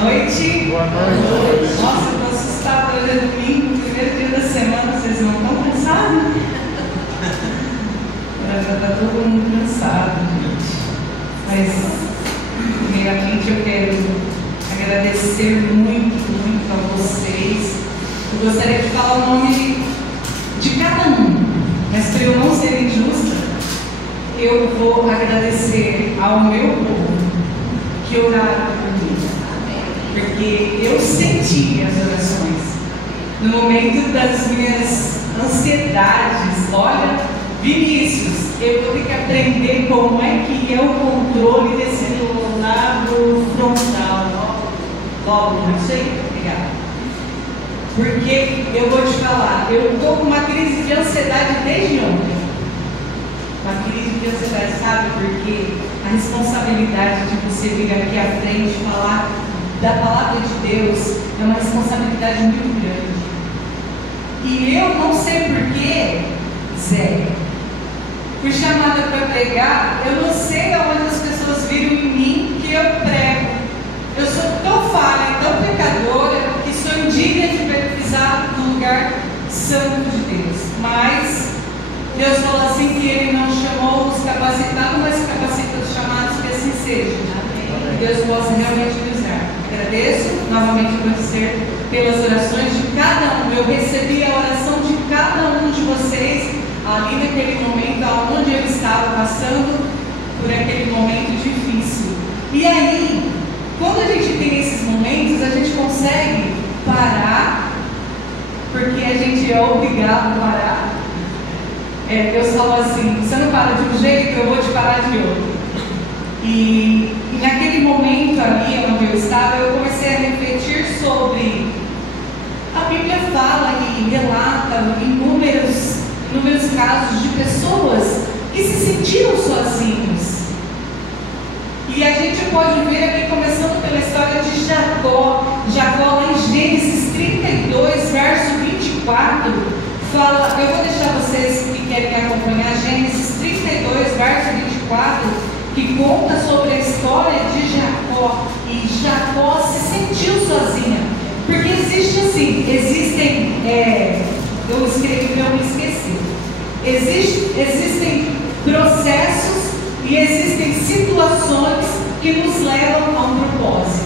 noite. Boa noite. Nossa, eu estou assustada. Hoje é domingo, primeiro dia da semana. Vocês não estão cansados? Já está todo mundo cansado, gente. Mas, primeiramente, eu quero agradecer muito a vocês. Eu gostaria de falar o nome de cada um, mas para eu não ser injusta, eu vou agradecer ao meu povo que oraram por mim, porque eu senti as orações no momento das minhas ansiedades. Olha, Vinícius, eu vou ter que aprender como é que é o controle desse lado frontal. Logo, não sei, obrigada. Porque eu vou te falar, eu estou com uma crise de ansiedade desde ontem. Uma crise de ansiedade, sabe? Porque a responsabilidade de você vir aqui à frente e falar da palavra de Deus é uma responsabilidade muito grande. E eu não sei porquê, Zé, fui chamada para pregar. Eu não sei aonde as pessoas viram em mim que eu prego. Eu sou tão falha, tão pecadora, que sou indigna de pisar no lugar santo de Deus. Mas Deus falou assim que Ele não chamou os capacitados, mas capacita os chamados, que assim seja. Amém. Deus possa realmente me usar. Agradeço novamente por você, pelas orações de cada um. Eu recebi a oração de cada um de vocês ali naquele momento onde eu estava passando por aquele momento difícil. E aí, quando a gente tem esses momentos, a gente consegue parar, porque a gente é obrigado a parar. Deus falou assim: você não para de um jeito, eu vou te parar de outro. E naquele momento ali onde eu estava, eu comecei a refletir sobre. A Bíblia fala e relata inúmeros casos de pessoas que se sentiram sozinhos. E a gente pode ver aqui, começando pela história de Jacó. Jacó, lá em Gênesis 32, verso 24, fala, eu vou deixar vocês que querem me acompanhar, Gênesis 32, verso 24, que conta sobre a história de Jacó. E Jacó se sentiu sozinha, porque existe assim, eu escrevi, não me esqueci, existem processos e existem situações que nos levam a um propósito,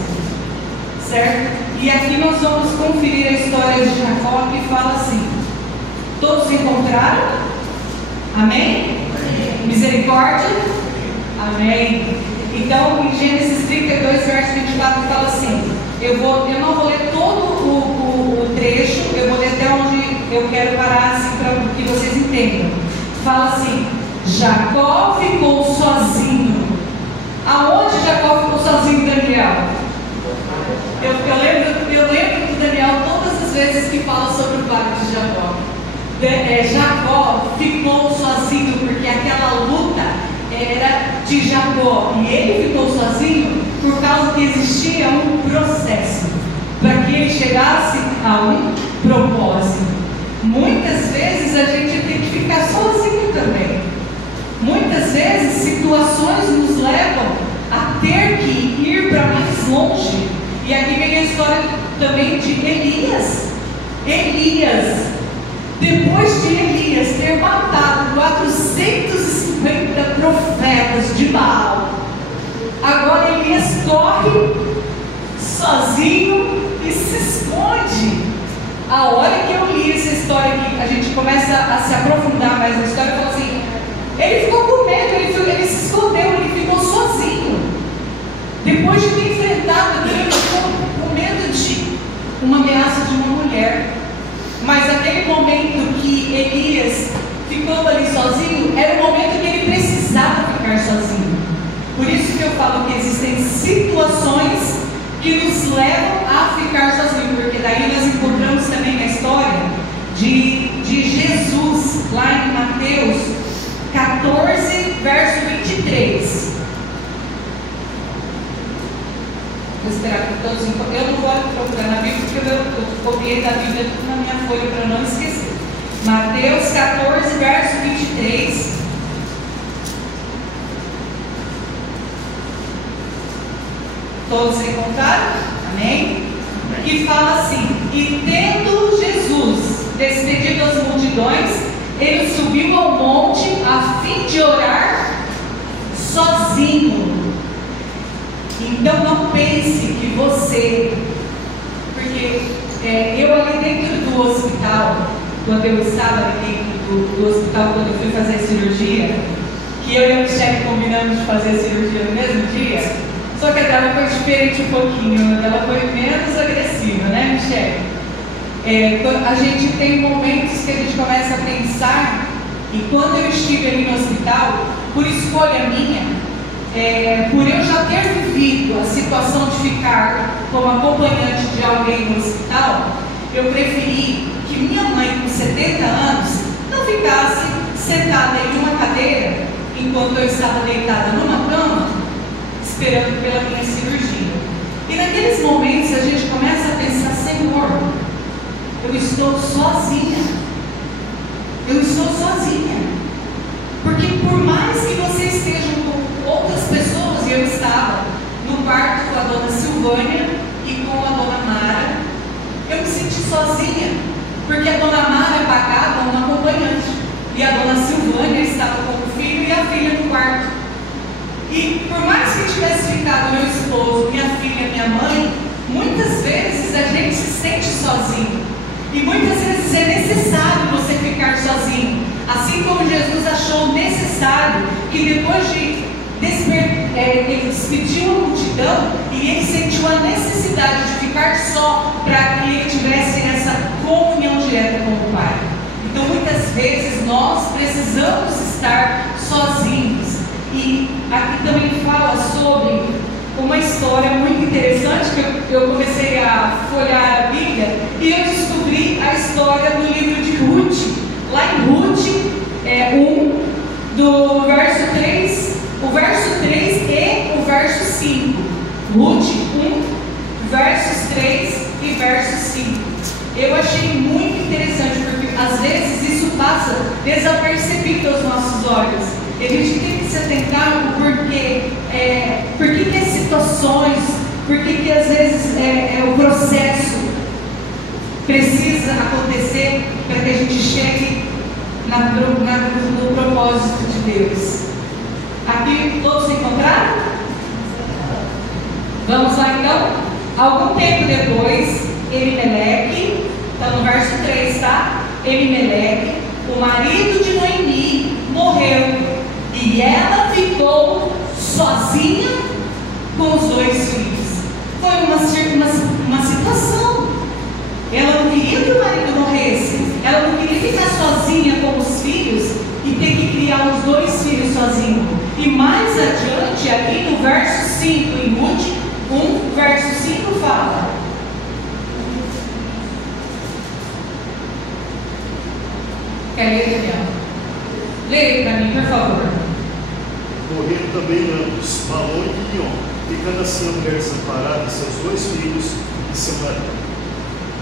certo? E aqui nós vamos conferir a história de Jacó, que fala assim: todos encontraram? Amém? Amém. Misericórdia? Amém. Então, em Gênesis 32, verso 24, fala assim, eu não vou ler todo o trecho, eu vou ler até onde eu quero parar, assim, para que vocês entendam. Fala assim: Jacó ficou sozinho. Aonde Jacó ficou sozinho, Daniel? Eu lembro de Daniel todas as vezes que fala sobre o vale de Jacó. Jacó ficou sozinho porque aquela luta era de Jacó, e ele ficou sozinho por causa que existia um processo para que ele chegasse a um propósito. Muitas vezes a gente tem que ficar sozinho também. Muitas vezes situações nos levam a ter que ir para mais longe. E aqui vem a história também de Elias. Depois de Elias ter matado 450 profetas de Baal, agora Elias corre sozinho e se esconde. A hora que eu li essa história aqui, a gente começa a se aprofundar mais na história, fala assim, ele ficou com medo, ele se escondeu, ele ficou sozinho. Depois de ter enfrentado, ele ficou com medo de uma ameaça de uma mulher. Mas aquele momento que Elias ficou ali sozinho, era o momento que ele precisava ficar sozinho. Por isso que eu falo que existem situações que nos levam a ficar sozinho, porque daí nós encontramos também na história de Jesus, lá em Mateus 14, verso 23. Vou esperar que todos encontrem. Eu não vou procurar na Bíblia, porque eu copiei da Bíblia tudo na minha folha para não esquecer. Mateus 14, verso 23. Todos encontraram? Amém? Que fala assim: e tendo Jesus despedido as multidões, ele subiu ao monte a fim de orar sozinho. Então não pense que você, porque eu ali dentro do hospital, quando eu estava ali dentro do hospital, quando eu fui fazer a cirurgia, que eu e a Michelle combinamos de fazer a cirurgia no mesmo dia, só que a dela foi diferente um pouquinho, ela foi menos agressiva, né, Michelle? A gente tem momentos que a gente começa a pensar, e quando eu estive ali no hospital, por escolha minha, por eu já ter vivido a situação de ficar como acompanhante de alguém no hospital, eu preferi que minha mãe, com 70 anos, não ficasse sentada em uma cadeira enquanto eu estava deitada numa cama, esperando pela minha cirurgia. E naqueles momentos a gente começa a pensar: Senhor, eu estou sozinha. Eu estou sozinha. Porque por mais que você esteja com outras pessoas, e eu estava no quarto com a dona Silvânia e com a dona Mara, eu me senti sozinha, porque a dona Mara pagava uma acompanhante e a dona Silvânia estava com o filho e a filha no quarto. E por mais que tivesse ficado meu esposo, minha filha, minha mãe, muitas vezes a gente se sente sozinho. E muitas vezes é necessário você ficar sozinho. Assim como Jesus achou necessário que depois de ele despediu a multidão e ele sentiu a necessidade de ficar só para que ele tivesse essa comunhão direta com o Pai. Então muitas vezes nós precisamos estar sozinhos. E aqui também fala sobre uma história muito interessante, que eu comecei a folhear a Bíblia e eu descobri a história do livro de Ruth. Lá em Ruth 1, do verso 3, o verso 3 e o verso 5. Ruth 1, versos 3 e verso 5. Eu achei muito interessante, porque às vezes isso passa desapercebido aos nossos olhos. E a gente tem que se atentar no porquê, por que as situações, por que às vezes o processo precisa acontecer para que a gente chegue no propósito de Deus. Aqui todos se encontraram? Vamos lá então? Algum tempo depois, Elimeleque, está no verso 3, tá? Elimeleque, o marido de Noemi, morreu. E ela ficou sozinha com os 2 filhos. Foi uma situação. Ela não queria que o marido morresse. Ela não queria ficar sozinha com os filhos e ter que criar os 2 filhos sozinho. E mais adiante, aqui no verso 5, em Ruth 1, verso 5 fala: quer ler, Daniel? Leia para mim, por favor. Morreram também ambos, Malom e Guion, ficando assim a mulher desamparada, seus 2 filhos e seu marido.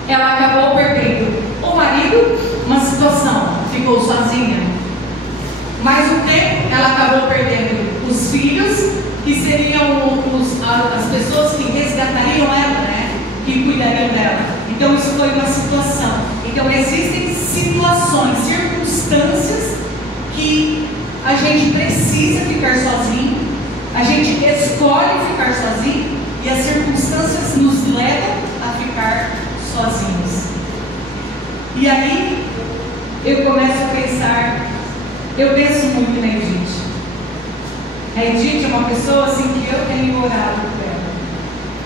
Ela acabou perdendo o marido, uma situação, ficou sozinha. Mais um tempo, ela acabou perdendo os filhos, que seriam as pessoas que resgatariam ela, né? Que cuidariam dela. Então isso foi uma situação. Então existem situações, circunstâncias que a gente precisa ficar sozinho, a gente escolhe ficar sozinho e as circunstâncias nos levam a ficar sozinhos. E aí eu começo a pensar, eu penso muito na Edith. A Edith é uma pessoa assim que eu tenho orado por ela.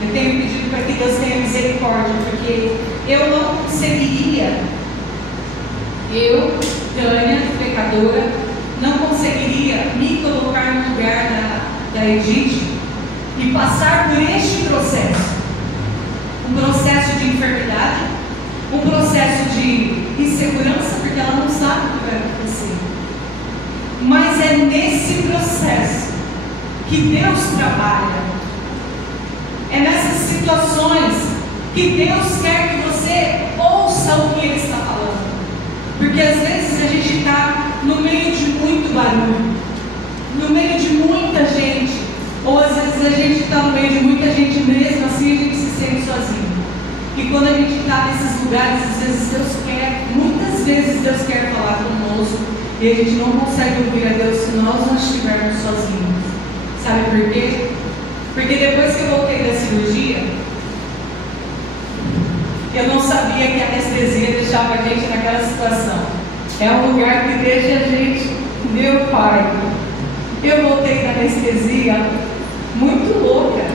Eu tenho pedido para que Deus tenha misericórdia, porque eu não conseguiria, eu, Tânia, pecadora, não conseguiria me colocar no lugar da Edith e passar por este processo. Um processo de enfermidade, um processo de insegurança, porque ela não sabe o que vai acontecer. Mas é nesse processo que Deus trabalha. É nessas situações que Deus quer que você ouça o que Ele está falando. Porque às vezes a gente está no meio de muito barulho, no meio de muita gente, ou às vezes a gente está no meio de muita gente mesmo assim, a gente se sente sozinho. quando a gente está nesses lugares, às vezes muitas vezes Deus quer falar conosco, e a gente não consegue ouvir a Deus se nós não estivermos sozinhos. Sabe por quê? Porque depois que eu voltei da cirurgia, eu não sabia que a anestesia deixava a gente naquela situação. É um lugar que deixa a gente, meu Pai. Eu voltei da anestesia muito louca.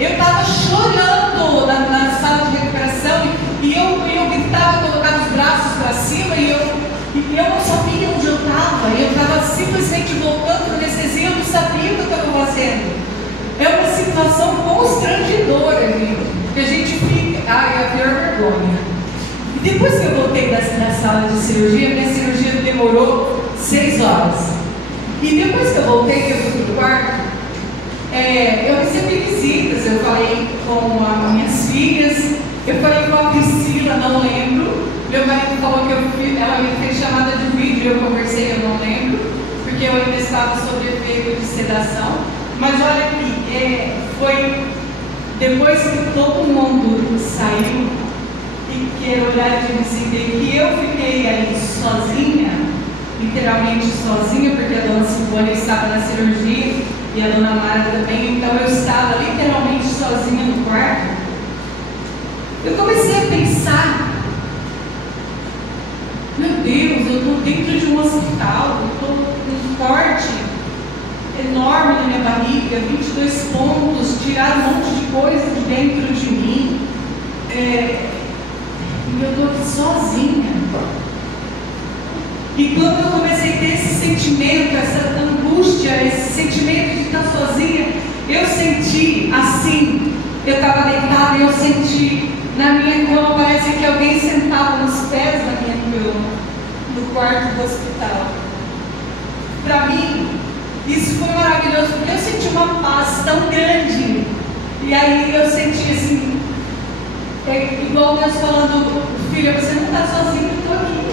Eu estava chorando na sala de recuperação e eu gritava, colocava os braços para cima e eu não sabia onde eu estava. Eu estava simplesmente voltando para a anestesia, eu não sabia o que eu estava fazendo. É uma situação constrangedora, gente. Que a gente fica, é a pior vergonha. E depois que eu voltei da sala de cirurgia, minha cirurgia demorou 6 horas. E depois que eu voltei, que eu fui para o quarto, eu recebi visitas, eu falei com as minhas filhas, eu falei com a Priscila, não lembro. Meu marido falou que ela me fez chamada de vídeo, eu conversei, eu não lembro, porque eu ainda estava sob efeito de sedação. Mas olha aqui, foi depois que todo mundo saiu e que era olhar de visita e que eu fiquei ali sozinha, literalmente sozinha, porque a dona Silvânia estava na cirurgia e a dona Mara também, então eu estava literalmente sozinha no quarto. Eu comecei a pensar, meu Deus, eu estou dentro de um hospital, eu estou com um corte enorme na minha barriga, 22 pontos, tiraram um monte de coisa de dentro de mim, e eu estou aqui sozinha. E quando eu comecei a ter esse sentimento, essa angústia, esse sentimento de estar sozinha, eu senti assim, eu estava deitada e eu senti na minha cama, parece que alguém sentava nos pés da minha cama, no quarto do hospital. Para mim, isso foi maravilhoso, porque eu senti uma paz tão grande. E aí eu senti assim, igual Deus falando, filha, você não está sozinho, eu estou aqui.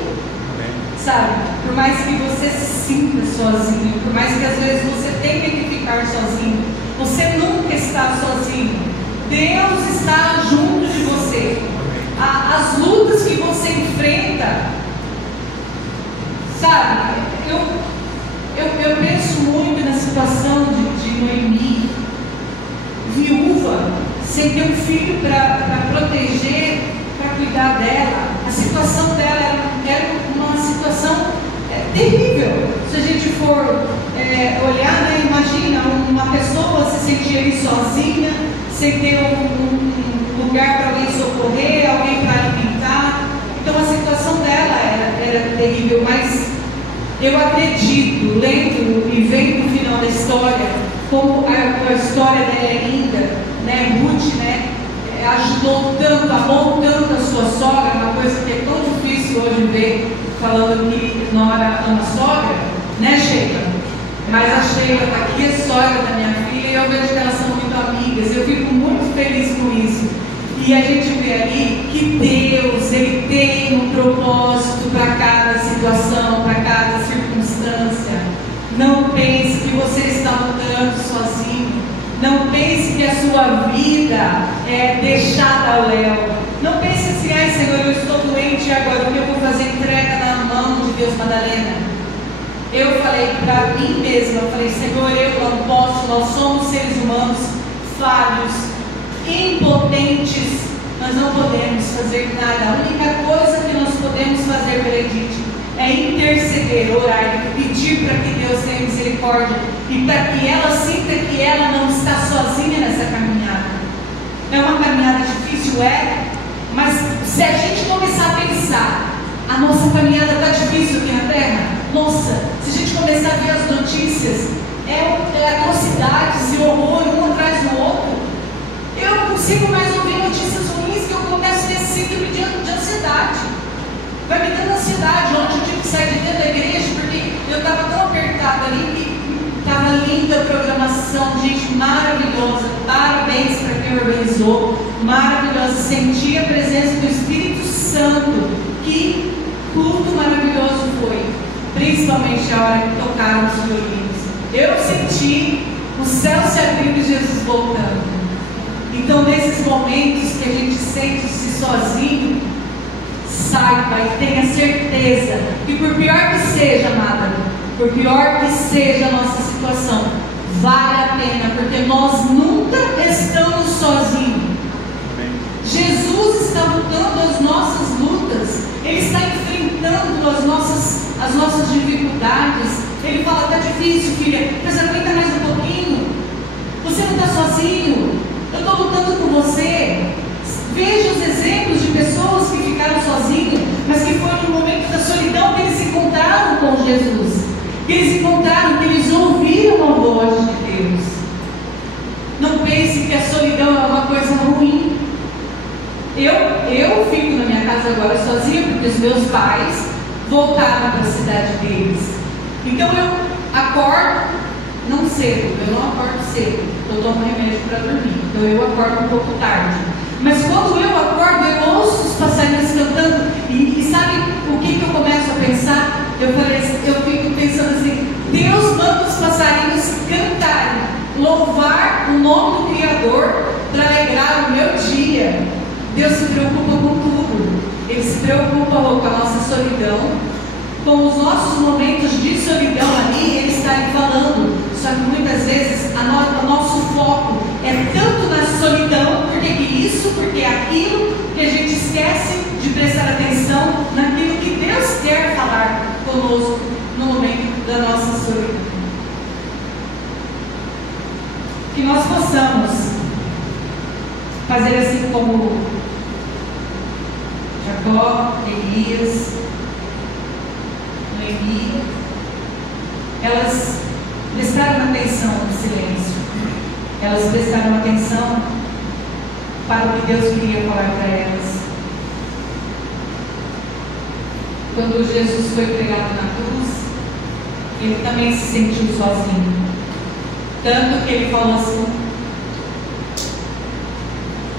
Sabe? Por mais que você se sinta sozinho, por mais que às vezes você tenha que ficar sozinho, você nunca está sozinho. Deus está junto de você. As lutas que você enfrenta, sabe? Eu penso muito na situação de Noemi, viúva, sem ter um filho para proteger, para cuidar dela. A situação dela era uma situação terrível. Se a gente for olhar, né, imagina uma pessoa se sentir ali sozinha, sem ter um lugar para alguém socorrer, alguém para alimentar. Então a situação dela era terrível, mas eu acredito, lendo e vendo o final da história, como a história dela é linda, né? Ruth, né? Ajudou tanto, amou tanto a sua sogra, uma coisa que é tão difícil hoje ver, falando que nora ama a sogra, né, Sheila? Mas a Sheila está aqui, é sogra da minha filha, e eu vejo que elas são muito amigas, eu fico muito feliz com isso. E a gente vê ali que Deus, Ele tem um propósito para cada situação, para cada circunstância. Não pense que você está lutando sozinho. Não pense que a sua vida é deixada ao léu. Não pense assim, ai Senhor, eu estou doente agora, o que eu vou fazer? Entrega na mão de Deus, Madalena. Eu falei para mim mesma, eu falei, Senhor, eu não posso, nós somos seres humanos falhos, impotentes, nós não podemos fazer nada. A única coisa que nós podemos fazer, Benedite, é interceder, orar e pedir para que Deus tenha misericórdia e para que ela sinta que ela não está sozinha nessa caminhada. É uma caminhada difícil, mas se a gente começar a pensar, a nossa caminhada está difícil aqui na Terra, nossa, se a gente começar a ver as notícias, atrocidades e horror um atrás do outro, eu não consigo mais ouvir notícias ruins que eu começo a ter síndrome de ansiedade. Vai me dando ansiedade. Ontem eu tive que sair de dentro da igreja porque eu estava tão apertada ali que estava linda a programação, gente maravilhosa. Parabéns para quem organizou, maravilhosa. Senti a presença do Espírito Santo. Que culto maravilhoso foi, principalmente a hora que tocaram os violinos. Eu senti o céu se abrindo e Jesus voltando. Então, nesses momentos que a gente sente-se sozinho, saiba e tenha certeza que, por pior que seja, amada, por pior que seja a nossa situação, vale a pena, porque nós nunca estamos sozinhos. Jesus está lutando as nossas lutas, Ele está enfrentando as nossas dificuldades. Ele fala: está difícil, filha, mas aguenta mais um pouquinho. Você não está sozinho, eu estou lutando com você. Veja os exemplos de pessoas que ficaram sozinhas, mas que foi no momento da solidão que eles se encontraram com Jesus, que eles encontraram, que eles ouviram a voz de Deus. Não pense que a solidão é uma coisa ruim. Eu fico na minha casa agora sozinha, porque os meus pais voltaram para a cidade deles. Então eu acordo, não cedo, eu não acordo cedo, eu tomo remédio para dormir, então eu acordo um pouco tarde. Mas quando eu acordo, eu ouço os passarinhos cantando, e sabe o que eu começo a pensar? Eu fico pensando assim: Deus manda os passarinhos cantarem, louvar o nome do Criador para alegrar o meu dia. Deus se preocupa com tudo. Ele se preocupa com a nossa solidão, com os nossos momentos de solidão ali. Ele está ali falando. Só que muitas vezes o nosso foco é tanto na solidão, porque isso, porque aquilo, que a gente esquece de prestar atenção naquilo que Deus quer falar conosco no momento da nossa solidão. Que nós possamos fazer assim como Jacó, Elias, Noemi. Elas prestaram atenção no silêncio. Elas prestaram atenção para o que Deus queria falar para elas. Quando Jesus foi pregado na cruz, ele também se sentiu sozinho. Tanto que ele falou assim: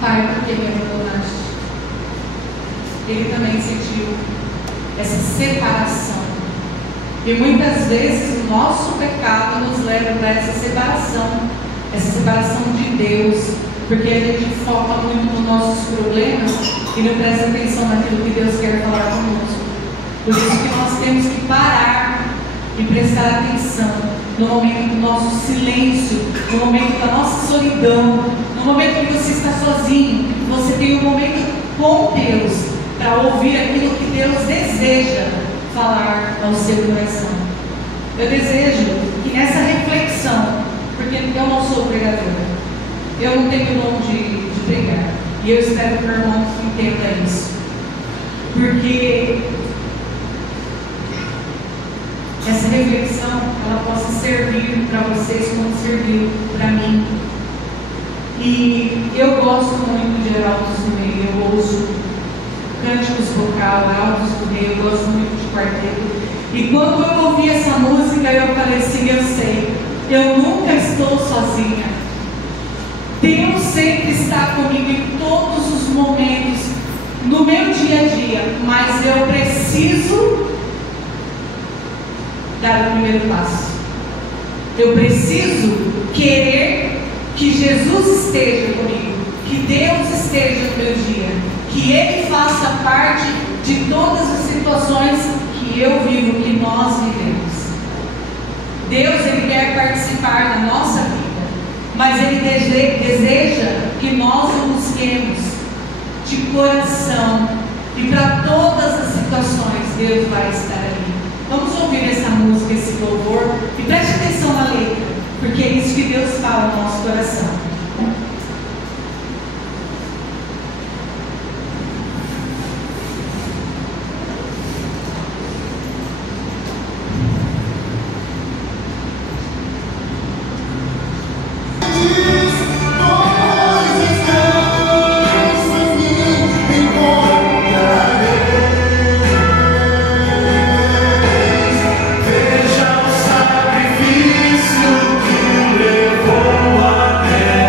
Pai, por que me abandonaste? Ele também sentiu essa separação. E muitas vezes o nosso pecado nos leva para essa separação de Deus, porque a gente foca muito nos nossos problemas e não presta atenção naquilo que Deus quer falar conosco. Por isso que nós temos que parar e prestar atenção no momento do nosso silêncio, no momento da nossa solidão, no momento que você está sozinho. Você tem um momento com Deus para ouvir aquilo que Deus deseja falar ao seu coração. Eu desejo que nessa reflexão, porque eu não sou pregadora, eu não tenho dom de pregar, e eu espero que o irmão entenda isso, porque essa reflexão ela possa servir para vocês como serviu para mim. E eu gosto muito de Heraldos do Meio, eu ouço cânticos vocal, Heraldos do Meio, eu gosto muito de quarteto. E quando eu ouvi essa música, eu falei assim: eu sei, eu nunca estou sozinha. Deus sempre está comigo em todos os momentos, no meu dia a dia, mas eu preciso dar o primeiro passo. Eu preciso querer que Jesus esteja comigo, que Deus esteja no meu dia, que Ele faça parte de todas as situações que eu vivo, que nós vivemos. Deus, Ele quer participar da nossa vida, mas Ele deseja que nós o busquemos de coração, e para todas as situações Deus vai estar ali. Vamos ouvir essa música, esse louvor, e preste atenção na letra, porque é isso que Deus fala no nosso coração. Veja o sacrifício que levou a terra.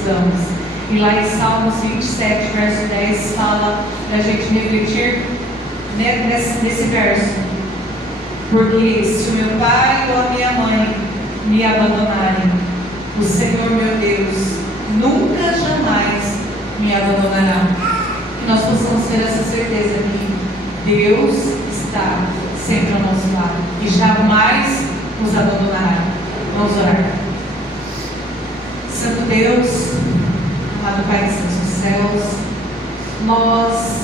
precisamos. E lá em Salmos 27, verso 10, fala para a gente refletir nesse verso. Porque se o meu pai ou a minha mãe me abandonarem, o Senhor meu Deus nunca jamais me abandonará. Que nós possamos ter essa certeza que Deus está sempre ao nosso lado e jamais nos abandonará. Vamos orar. Santo Deus, amado Pai que estás nos céus, nós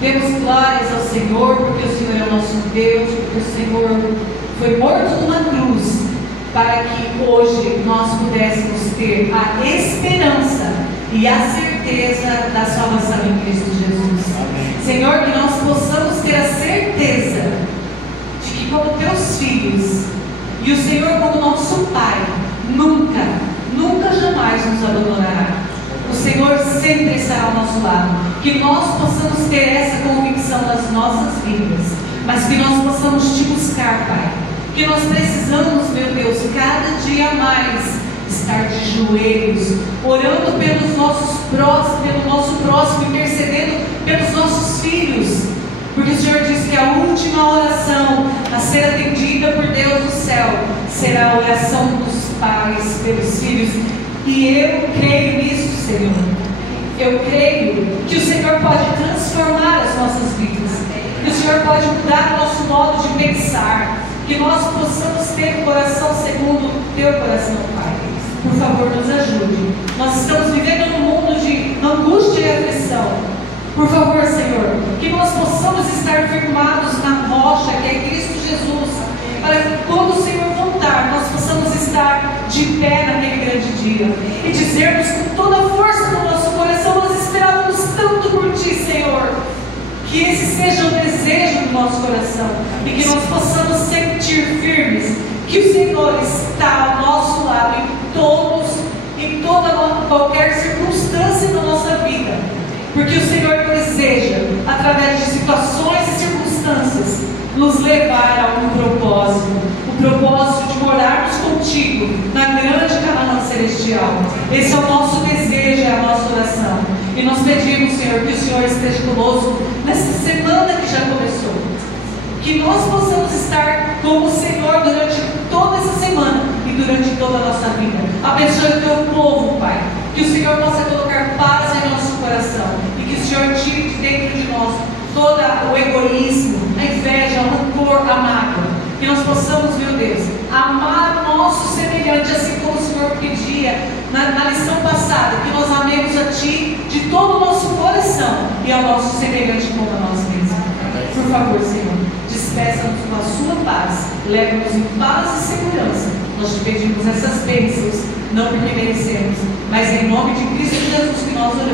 demos glórias ao Senhor, porque o Senhor é o nosso Deus, porque o Senhor foi morto numa cruz, para que hoje nós pudéssemos ter a esperança e a certeza da salvação em Cristo Jesus. Amém. Senhor, que nós possamos ter a certeza de que como teus filhos, e o Senhor como nosso Pai, nunca jamais nos abandonará. O Senhor sempre estará ao nosso lado. Que nós possamos ter essa convicção nas nossas vidas, mas que nós possamos te buscar, Pai. Que nós precisamos, meu Deus, cada dia mais estar de joelhos, orando pelos nossos próximos, pelo nosso próximo, intercedendo pelos nossos filhos. Porque o Senhor diz que a última oração a ser atendida por Deus do céu será a oração dos pais pelos filhos. E eu creio nisso, Senhor. Eu creio que o Senhor pode transformar as nossas vidas, que o Senhor pode mudar o nosso modo de pensar, que nós possamos ter um coração segundo o teu coração, Pai. Por favor, nos ajude. Nós estamos vivendo num mundo de angústia e aflição. Por favor, Senhor, que nós possamos estar firmados na rocha que é Cristo Jesus, para que quando o Senhor voltar, nós possamos estar de pé naquele grande dia e dizermos com toda a força do nosso coração: nós esperávamos tanto por Ti, Senhor. Que esse seja o desejo do nosso coração e que nós possamos sentir firmes que o Senhor está ao nosso lado em toda qualquer circunstância da nossa vida, porque o Senhor deseja, através de situações e circunstâncias, nos levar a um propósito, o propósito de morarmos contigo na grande Canaã celestial. Esse é o nosso desejo, é a nossa oração. E nós pedimos, Senhor, que o Senhor esteja conosco nessa semana que já começou. Que nós possamos estar com o Senhor durante toda essa semana e durante toda a nossa vida. Abençoe o teu povo, Pai. Que o Senhor possa colocar paz em nosso coração. E que o Senhor tire de dentro de nós todo o egoísmo, a inveja, o rancor, a mágoa. Que nós possamos, meu Deus, amar o nosso semelhante, assim como o Senhor pedia na lição passada, que nós amemos a Ti de todo o nosso coração e ao nosso semelhante como a nós mesmos. Por favor, Senhor, despeça-nos com a Sua paz, leva-nos em paz e segurança. Nós te pedimos essas bênçãos, não porque merecemos, mas em nome de Cristo Jesus que nós oramos.